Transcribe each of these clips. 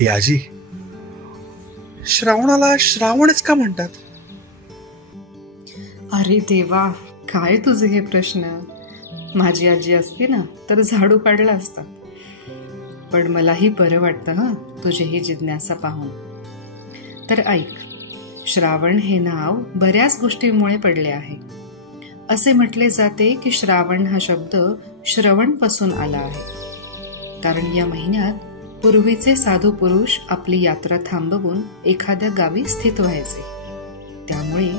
याजी, श्रावणाला श्रावणच का म्हणतात? अरे देवा, काय तुझे हे प्रश्न. माझी आजी असती ना तर झाडू काढला असता. पण मलाही बरं वाटतं हं तुझी ही जिज्ञासा पाहून. तर ऐक, श्रावण हे नाव बऱ्याच गोष्टींमुळे पडले आहे. असे म्हटले जाते की श्रावण हा शब्द श्रवण पासून आला आहे. कारण या महिन्यात पूर्वीचे साधू पुरुष आपली यात्रा थांबवून एखाद्या गावी स्थित व्हायचे. त्यामुळे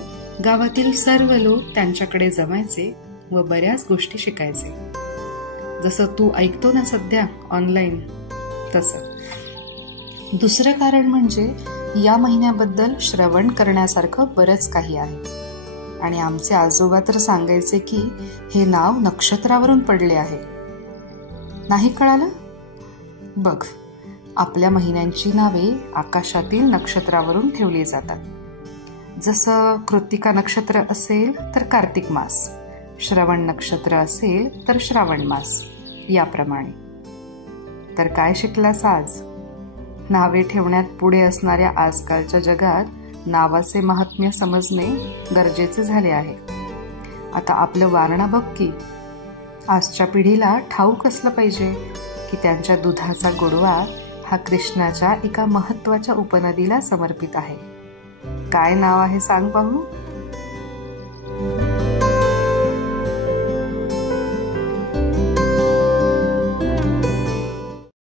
गावातील सर्व लोक त्यांच्याकडे जमायचे व बऱ्याच गोष्टी शिकायचे. जसं तू ऐकतो ना सध्या ऑनलाईन तसं. दुसरं कारण म्हणजे या महिन्याबद्दल श्रवण करण्यासारखं बरंच काही आहे. आणि आमचे आजोबा तर सांगायचे की हे नाव नक्षत्रावरून पडले आहे. नाही कळालं? बघ, आपल्या महिन्यांची नावे आकाशातील नक्षत्रावरून ठेवली जातात. जसं कृत्तिका नक्षत्र असेल तर कार्तिक मास, श्रवण नक्षत्र असेल तर श्रावण मास, याप्रमाणे. तर काय शिकलास आज? नावे ठेवण्यात पुढे असणाऱ्या आजकालच्या जगात नावाचे महात्म्य समजणे गरजेचे झाले आहे. आता आपलं वारणा बघ की. आजच्या पिढीला ठाऊक असलं पाहिजे की त्यांच्या दुधाचा गोडवा हा कृष्णाच्या एका महत्वाच्या उपनदीला समर्पित आहे. काय नाव आहे सांग पाहू?